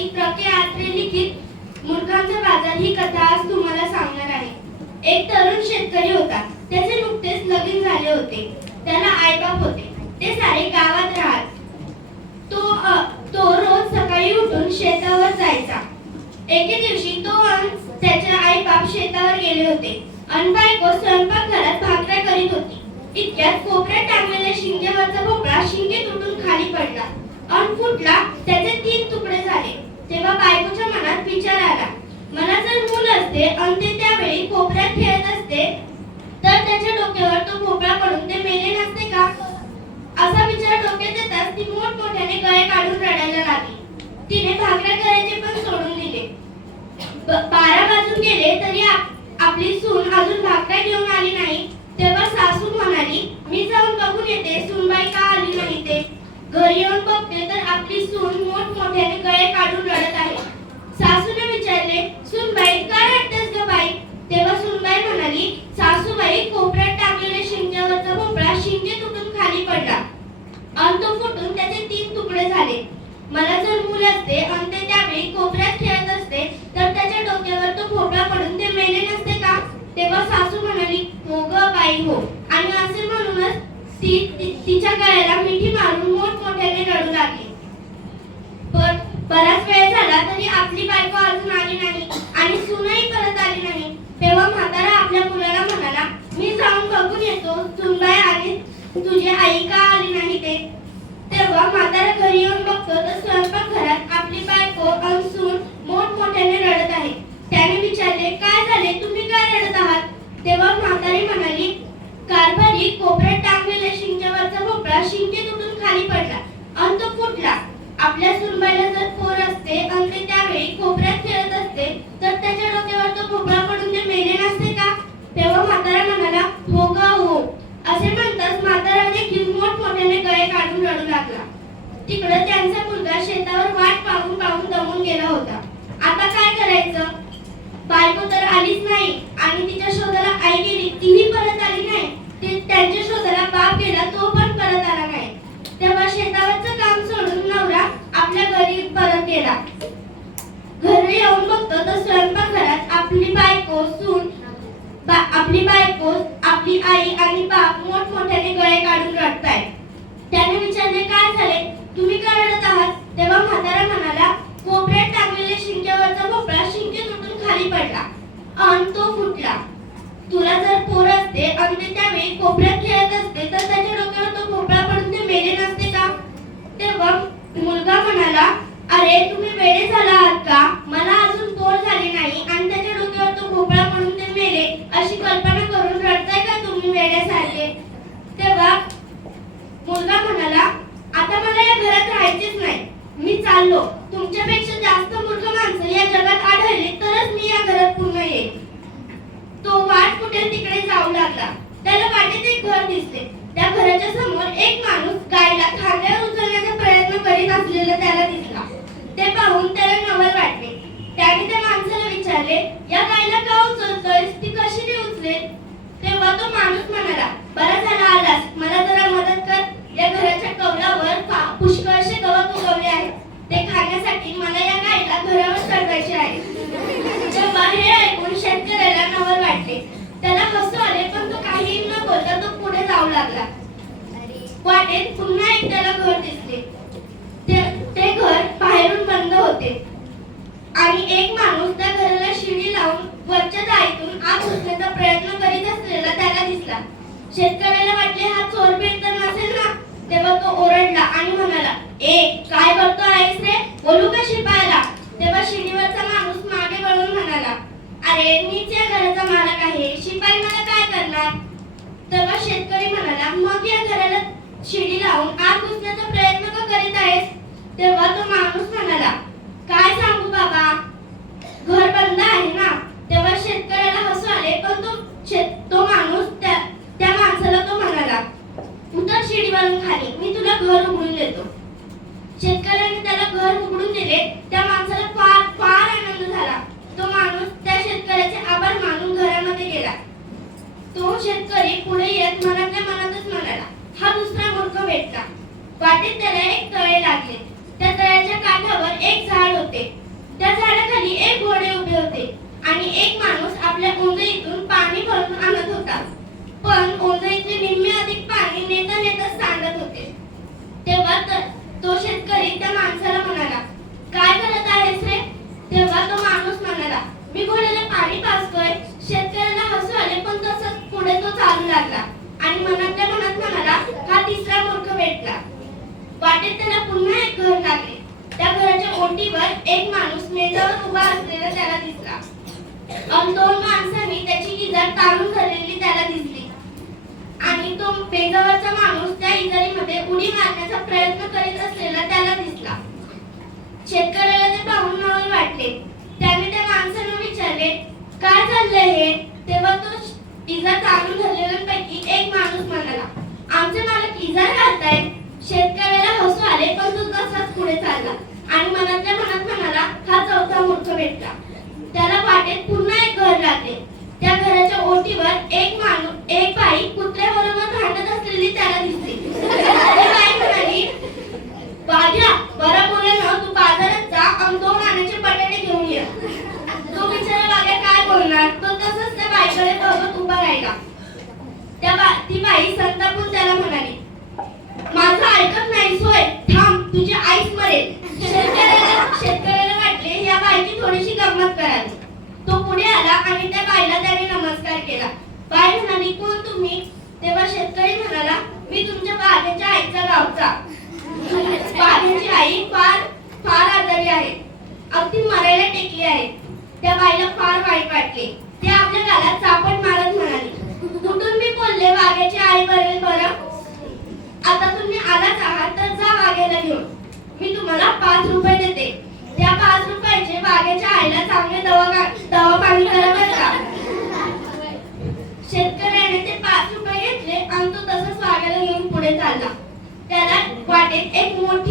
मी प्रके आत्रे लिखित मूर्खांचा बाजार ही कथा आज तुम्हाला सांगणार आहे. एक तरुण शेतकरी होता. त्याचे नुकतेच लगीन झाले होते. त्याला आईबाप होते. ते सारे गावात राहत. तो अ, तो रोज सकाळी उठून शेतावर जायचा. एके दिवशी तो अन त्याचे आई बाप शेतावर गेले होते. अन बायको स्वयंपाकघरात भाकऱ्या करीत होती. इतक्यात कोपऱ्यात टांगलेल्या शिंगेवरचा भोपळा शिंगे तुटून खाली पडला. अन फुटला त्या तेव्हा बायकोच्या मनात विचार आला. मला जर मूल असते आणि ते त्यावेळी कोपऱ्यात खेळत असते तर त्याच्या डोक्यावर तो भोपळा पडून ते मेले नसते का? असा विचार डोक्यात येताच ती मोठमोठ्याने गळे काढून रडायला लागली तिने भाकऱ्या करायचे पण सोडून दिले ब- बारा वाजून गेले तरी आप- आपली सून अजून भाकऱ्या घेऊन आली नाही तेव्हा सासू म्हणाली मी जाऊन बघून येते सूनबाई का आली नाही ते घरी येऊन बघते तर आपली सून मोठमोठ्याने गळे काढून रडत आहे सासूने विचारले सूनबाई का रडतेस ग बाई तेव्हा सूनबाई म्हणाली सासूबाई कोपऱ्यात टाकलेल्या शिंग्यावरचा भोपळा शिंगे तुटून खाली पडला अन तो फुटून त्याचे तीन तुकडे झाले मला जर मूल असते अन ते त्यावेळी कोपऱ्यात खेळत असते तर त्याच्या डोक्यावर तो भोपळा पडून ते मेले नसते का तेव्हा सासू म्हणाली हो ग बाई हो. आणि असे म्हणूनच ती तिच्या गळ्याला मिठी मारून मोठमोठ्याने रडू लागली. पण बराच वेळ झाला तरी आपली बायको अजून आली नाही आणि सुनही परत आली नाही. तेव्हा म्हातारा आपल्या मुलाला म्हणाला मी जाऊन बघून येतो. सुनबाई आणि तुझी आई का आली नाही ते? तेव्हा म्हातारा घरी येऊन बघतो तर स्वयंपाक घरात आपली बायको अन सून मोठमोठ्याने रडत आहे त्याने विचारले काय झाले तुम्ही काय रडत आहात तेव्हा म्हातारी म्हणाली कारभारी कोपऱ्यात टाकलेल्या शिंक्यावरचा भोपळा शिंके तुटून खाली पडला अन तो फुटला आपल्या सुनबाईला जर पोर असते अन ते त्यावेळी कोपऱ्यात खेळत असते तर त्याच्या डोक्यावर तो भोपळा पडून ते मेले नसते का तेव्हा म्हातारा म्हणाला हो ग हो असे म्हणताच म्हातारा देखील मोठमोठ्याने गळे काढून लागला. तिकडे त्यांचा मुलगा शेतावर वाट पाहून पाहून दमून गेला होता. आता काय करायचं? बायको तर आलीच नाही आणि तिच्या शोधाला आई गेली तीही परत आली नाही. ते त्यांच्या शोधाला बाप गेला तो पण परत आला नाही. तेव्हा शेतावरचं काम सोडून नवरा आपल्या घरी परत गेला. घरी येऊन बघतो तर स्वयंपाकघरात आपली बायको सून बा- आपली बायको आपली आई आणि बाप मोठमोठ्याने गळे काढून रडताय त्याने म्हणजे काय झाले? तुम्ही का रडत आहात? तेव्हा म्हातारा म्हणाला कोपऱ्यात टाकलेल्या शिंक्यावरचा भोपळा शिंके तुटून खाली पडला अन तो फुटला तुला जर पोर असते आणि ते त्यावेळी कोपऱ्यात खेळत असते तर त्याच्या डोक्यावर तो भोपळा पडून ते मेले नसते का तेव्हा मुलगा म्हणाला अरे तुम्ही वेडे झाला आहात का मला अजून पोर झाले नाही आणि त्याच्या डोक्यावर तो भोपळा पडून ते मेले अशी कल्पना करून रडताय का तुम्ही वेड्यासारखे तेव्हा मुलगा म्हणाला आता मला या घरात राहायचेच नाही मी चाललो माझ्यापेक्षा जास्त मूर्ख माणसं या जगात आढळले तरच मी या घरात पूर्ण येईल तो वाट कुठे तिकडे जाऊ लागला. त्याला वाटेत एक घर दिसले. त्या घराच्या समोर एक माणूस गायला खांद्यावर उचलण्याचा प्रयत्न करीत असलेला त्याला दिसला. ते पाहून त्याला नवल वाटले. त्याने त्या माणसाला विचारले या गायला का उचलतोयस ती कशी नाही उचलेल तेव्हा तो माणूस म्हणाला बरा झाला आलास मला जरा मदत कर या घराच्या कौलावर फा- पुष्कळसे गवत उगवले आहे ते खाण्यासाठी मला या गायला घरावर चढवायचे आहे तेव्हा हे ऐकून शेतकऱ्याला नवल वाटले त्याला हसू आले पण तो काहीही न बोलता तो पुढे जाऊ लागला वाटेत पुन्हा एक त्याला घर दिसले ते ते घर बाहेरून बंद होते आणि एक माणूस त्या घराला शिडी लावून वरच्या जाळीतून आत घुसण्याचा प्रयत्न करीत असलेला त्याला दिसला. शेतकऱ्याला वाटले हा चोर तर नसेल ना? तेव्हा तो ओरडला आणि म्हणाला ए काय करतो आहेस रे? बोलू का शिपायाला? तेव्हा शिडीवरचा माणूस मागे वळून म्हणाला अरे मीच या घराचा मालक आहे. शिपाई मला काय करणार? तेव्हा शेतकरी म्हणाला मग या घराला शिडी लावून आत घुसण्याचा प्रयत्न का करीत आहेस? तेव्हा तो माणूस म्हणाला काय सांगू बाबा घर बंद आहे ना तेव्हा शेतकऱ्याला हसू आले पण तो शेत तो माणूस त्या त्या माणसाला तो म्हणाला उतर शिडीवरून खाली मी तुला घर उघडून देतो शेतकऱ्याने त्याला घर उघडून दिले त्या माणसाला फार फार आनंद झाला तो माणूस त्या शेतकऱ्याचे आभार मानून घरामध्ये गेला तो शेतकरी पुढे येत मनातल्या मनातच म्हणाला हा दुसरा मूर्ख भेटला वाटेत त्याला एक तळे लागले. त्या तळ्याच्या काठावर एक झाड होते. त्या झाडाखाली एक घोडे उभे होते आणि एक माणूस आपल्या ओंजळीतून पाणी भरून आणत होता. पण ओंजळीतले निम्मे अधिक पाणी नेता नेता सांडत होते. तेव्हा तर तो शेतकरी त्या माणसाला म्हणाला काय करत आहेस रे तेव्हा तो माणूस म्हणाला मी घोड्याला पाणी पाजतोय शेतकऱ्याला हसू आले पण तसंच पुढे तो चालू लागला आणि मनातल्या मनात म्हणाला हा तिसरा मूर्ख भेटला वाटेत त्याला पुन्हा एक घर लागले त्या घराच्या ओटीवर एक माणूस मेजावर उभा असलेला त्याला दिसला. आणि दोन माणसांनी त्याची इजार ताणून धरलेली त्याला दिसली. आणि तो मेजावरचा माणूस त्या इजारीमध्ये उडी मारण्याचा प्रयत्न करीत असलेला त्याला दिसला. शेतकऱ्याला ते पाहून नवल वाटले. त्याने त्या माणसाला विचारले काय चाललंय हे? तेव्हा तो इजा ताणून धरलेल्यांपैकी एक माणूस म्हणाला आमचे मालक इजा घालतायत शेतकऱ्याला हसू आले पण तो तसाच पुढे चालला आणि मनातल्या मनात म्हणाला हा चौथा मूर्ख भेटला त्याला वाटेत पुन्हा एक घर लागले त्या घराच्या ओटीवर एक माणूस एक बाई कुत्र्याबरोबर भांडत असलेली त्याला दिसली ती बाई म्हणाली बाजा बरं बोले ना तू बाजारात जा आणि दोन आण्याचे बटाटे घेऊन ये तो बिचारा वाघ्या काय बोलणार तो तसंच त्या बाईकडे बघत उभा राहिला त्या बा ती बाई संतापून त्याला म्हणाली माझं ऐकत नाही सोय थांब तुझी आईच मरेल. शेतकऱ्याला शेतकऱ्याला वाटले या बाईची थोडीशी गंमत करावी. तो पुढे आला आणि त्या बाईला त्याने नमस्कार केला. बाई म्हणाली कोण तुम्ही? तेव्हा शेतकरी म्हणाला मी तुमच्या बागेच्या आईचा गावचा. बागेची आई फार फार आजारी आहे. अगदी मरायला टेकली. natin and